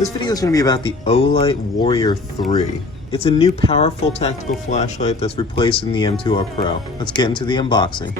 This video is going to be about the Olight Warrior 3. It's a new powerful tactical flashlight that's replacing the M2R Pro. Let's get into the unboxing.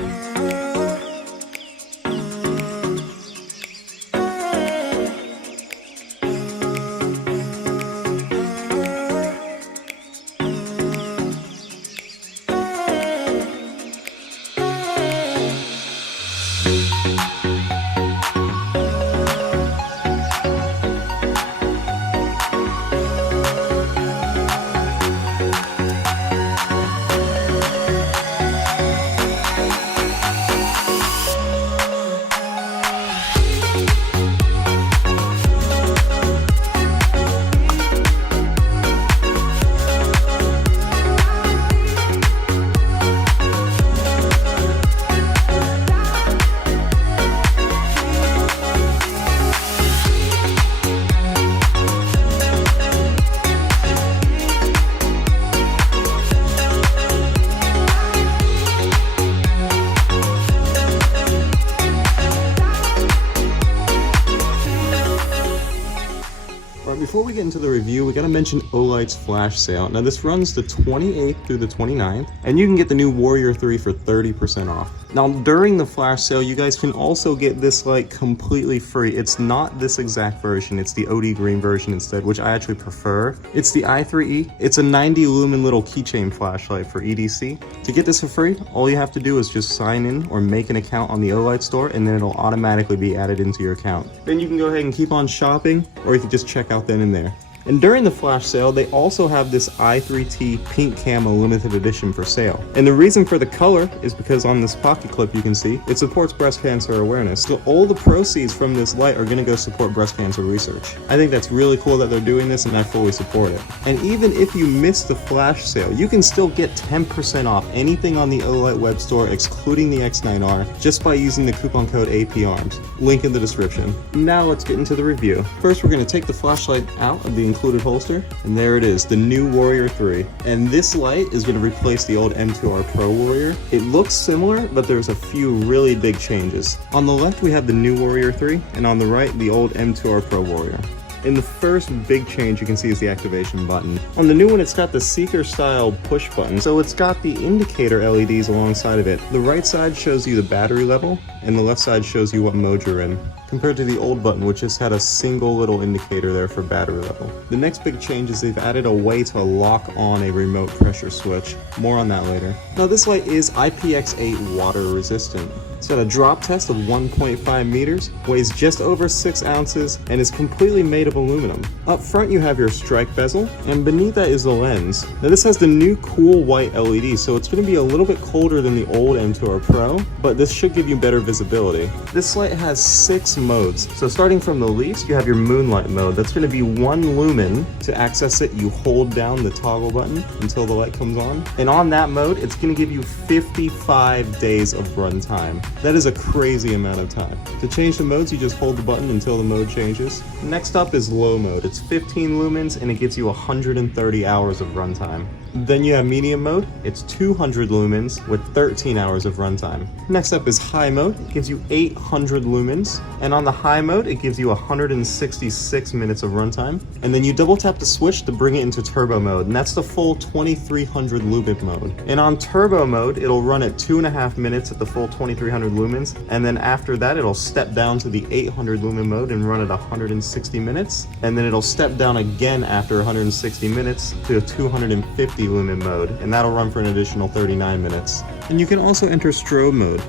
Before we get into the review, we gotta mention Olight's flash sale. Now this runs the 28th through the 29th, and you can get the new Warrior 3 for 30% off. Now during the flash sale, you guys can also get this light completely free. It's not this exact version, it's the OD green version instead, which I actually prefer. It's the i3E. It's a 90 lumen little keychain flashlight for EDC. To get this for free, all you have to do is just sign in or make an account on the Olight store, and then it'll automatically be added into your account. Then you can go ahead and keep on shopping, or you can just check out then and there. And during the flash sale, they also have this i3T pink camo limited edition for sale. And the reason for the color is because on this pocket clip you can see, it supports breast cancer awareness. So all the proceeds from this light are gonna go support breast cancer research. I think that's really cool that they're doing this, and I fully support it. And even if you miss the flash sale, you can still get 10% off anything on the Olight web store, excluding the X9R, just by using the coupon code APARMS. Link in the description. Now let's get into the review. First, we're gonna take the flashlight out of the included holster, and there it is, the new Warrior 3. And this light is going to replace the old M2R Pro Warrior. It looks similar, but there's a few really big changes. On the left we have the new Warrior 3, and on the right the old M2R Pro Warrior. And the first big change you can see is the activation button. On the new one, it's got the Seeker style push button, so it's got the indicator LEDs alongside of it. The right side shows you the battery level, and the left side shows you what mode you're in, compared to the old button, which just had a single little indicator there for battery level. The next big change is they've added a way to lock on a remote pressure switch. More on that later. Now this light is IPX8 water resistant. It's got a drop test of 1.5 meters, weighs just over 6 ounces, and is completely made of aluminum. Up front you have your strike bezel, and beneath that is the lens. Now this has the new cool white LED, so it's going to be a little bit colder than the old M2R Pro, but this should give you better visibility. This light has 6 modes. So starting from the least, you have your moonlight mode. That's going to be 1 lumen. To access it, you hold down the toggle button until the light comes on. And on that mode, it's going to give you 55 days of runtime. That is a crazy amount of time. To change the modes, you just hold the button until the mode changes. Next up is low mode. It's 15 lumens and it gives you 130 hours of runtime. Then you have medium mode. It's 200 lumens with 13 hours of runtime. Next up is high mode. It gives you 800 lumens. And on the high mode, it gives you 166 minutes of runtime. And then you double tap the switch to bring it into turbo mode. And that's the full 2300 lumen mode. And on turbo mode, it'll run at 2.5 minutes at the full 2300 lumens. And then after that, it'll step down to the 800 lumen mode and run at 160 minutes. And then it'll step down again after 160 minutes to a 250 lumen mode, and that'll run for an additional 39 minutes. And you can also enter strobe mode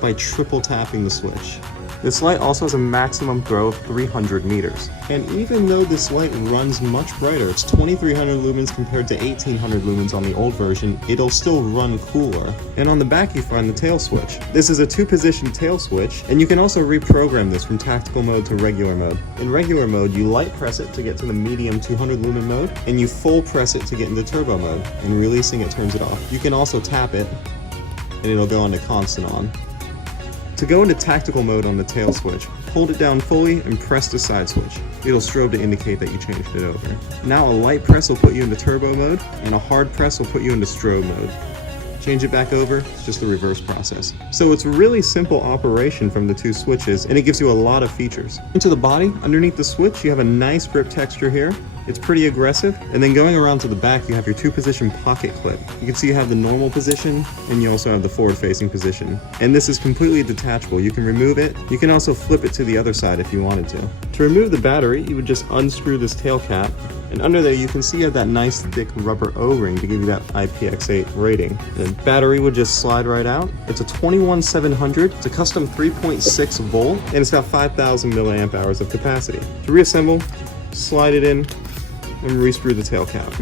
by triple tapping the switch. This light also has a maximum throw of 300 meters. And even though this light runs much brighter, it's 2300 lumens compared to 1800 lumens on the old version, it'll still run cooler. And on the back you find the tail switch. This is a 2-position tail switch, and you can also reprogram this from tactical mode to regular mode. In regular mode, you light press it to get to the medium 200 lumen mode, and you full press it to get into turbo mode, and releasing it turns it off. You can also tap it, and it'll go into constant on. To go into tactical mode on the tail switch, hold it down fully and press the side switch. It'll strobe to indicate that you changed it over. Now a light press will put you into turbo mode, and a hard press will put you into strobe mode. change it back over, it's just the reverse process. So it's really simple operation from the two switches, and it gives you a lot of features. Into the body, underneath the switch, you have a nice grip texture here. It's pretty aggressive. And then going around to the back, you have your 2-position pocket clip. You can see you have the normal position, and you also have the forward-facing position. And this is completely detachable. You can remove it. You can also flip it to the other side if you wanted to. To remove the battery, you would just unscrew this tail cap. And under there, you can see you have that nice thick rubber O-ring to give you that IPX8 rating. The battery would just slide right out. It's a 21700. It's a custom 3.6 volt, and it's got 5,000 milliamp hours of capacity. To reassemble, slide it in, and re-screw the tail cap.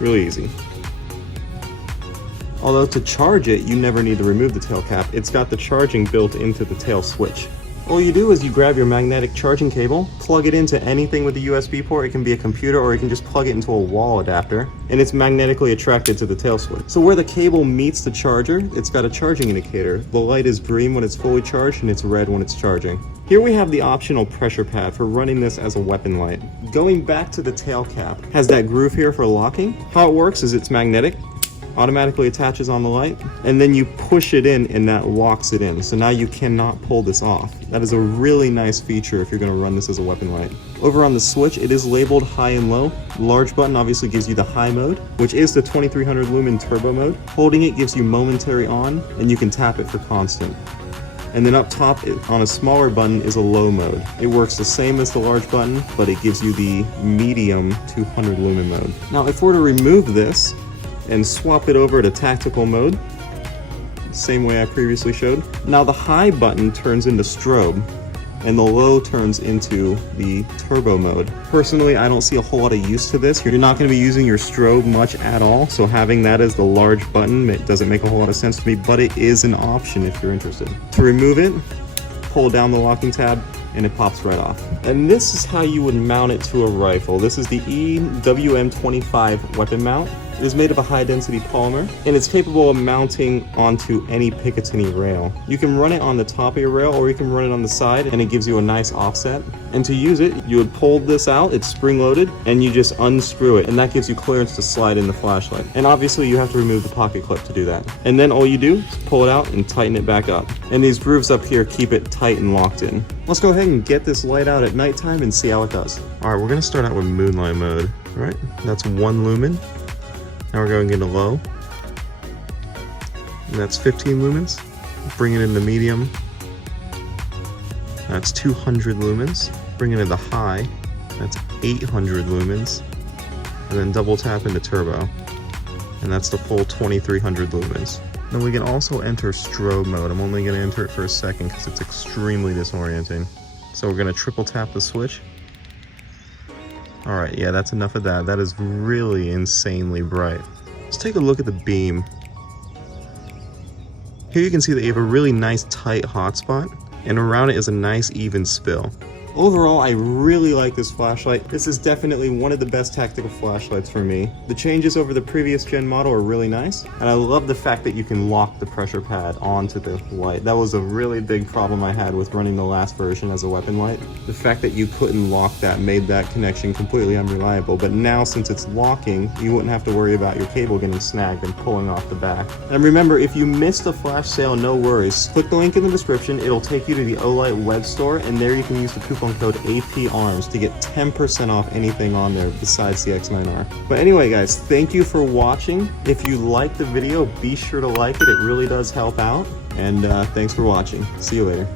Really easy. Although to charge it, you never need to remove the tail cap. It's got the charging built into the tail switch. All you do is you grab your magnetic charging cable, plug it into anything with a USB port. It can be a computer, or you can just plug it into a wall adapter, and it's magnetically attracted to the tail switch. So where the cable meets the charger, it's got a charging indicator. The light is green when it's fully charged, and it's red when it's charging. Here we have the optional pressure pad for running this as a weapon light. Going back to the tail cap, has that groove here for locking. How it works is it's magnetic, automatically attaches on the light, and then you push it in and that locks it in. So now you cannot pull this off. That is a really nice feature if you're going to run this as a weapon light. Over on the switch, it is labeled high and low. The large button obviously gives you the high mode, which is the 2300 lumen turbo mode. Holding it gives you momentary on, and you can tap it for constant. And then up top on a smaller button is a low mode. It works the same as the large button, but it gives you the medium 200 lumen mode. Now if we're to remove this and swap it over to tactical mode, same way I previously showed. Now the high button turns into strobe, and the low turns into the turbo mode. Personally, I don't see a whole lot of use to this. You're not going to be using your strobe much at all, so having that as the large button doesn't make a whole lot of sense to me, but it is an option if you're interested. To remove it, pull down the locking tab, and it pops right off. And this is how you would mount it to a rifle. This is the EWM25 weapon mount. It is made of a high-density polymer, and it's capable of mounting onto any Picatinny rail. You can run it on the top of your rail, or you can run it on the side, and it gives you a nice offset. And to use it, you would pull this out, it's spring-loaded, and you just unscrew it, and that gives you clearance to slide in the flashlight. And obviously, you have to remove the pocket clip to do that. And then all you do is pull it out and tighten it back up. And these grooves up here keep it tight and locked in. Let's go ahead and get this light out at nighttime and see how it does. All right, we're gonna start out with moonlight mode, right? That's 1 lumen. Now we're going into low, and that's 15 lumens. Bring it into medium, that's 200 lumens. Bring it into high, that's 800 lumens. And then double tap into turbo, and that's the full 2300 lumens. Then we can also enter strobe mode. I'm only gonna enter it for a second because it's extremely disorienting. So we're gonna triple tap the switch. All right, yeah, that's enough of that. That is really insanely bright. Let's take a look at the beam. Here you can see that you have a really nice tight hotspot, and around it is a nice even spill. Overall, I really like this flashlight. This is definitely one of the best tactical flashlights for me. The changes over the previous gen model are really nice, and I love the fact that you can lock the pressure pad onto the light. That was a really big problem I had with running the last version as a weapon light. The fact that you couldn't lock that made that connection completely unreliable, but now since it's locking, you wouldn't have to worry about your cable getting snagged and pulling off the back. And remember, if you missed the flash sale, no worries. Click the link in the description, it'll take you to the Olight web store, and there you can use the coupon code APARMS to get 10% off anything on there besides the X9R. But anyway guys, thank you for watching. If you liked the video, be sure to like it. It really does help out. And thanks for watching. See you later.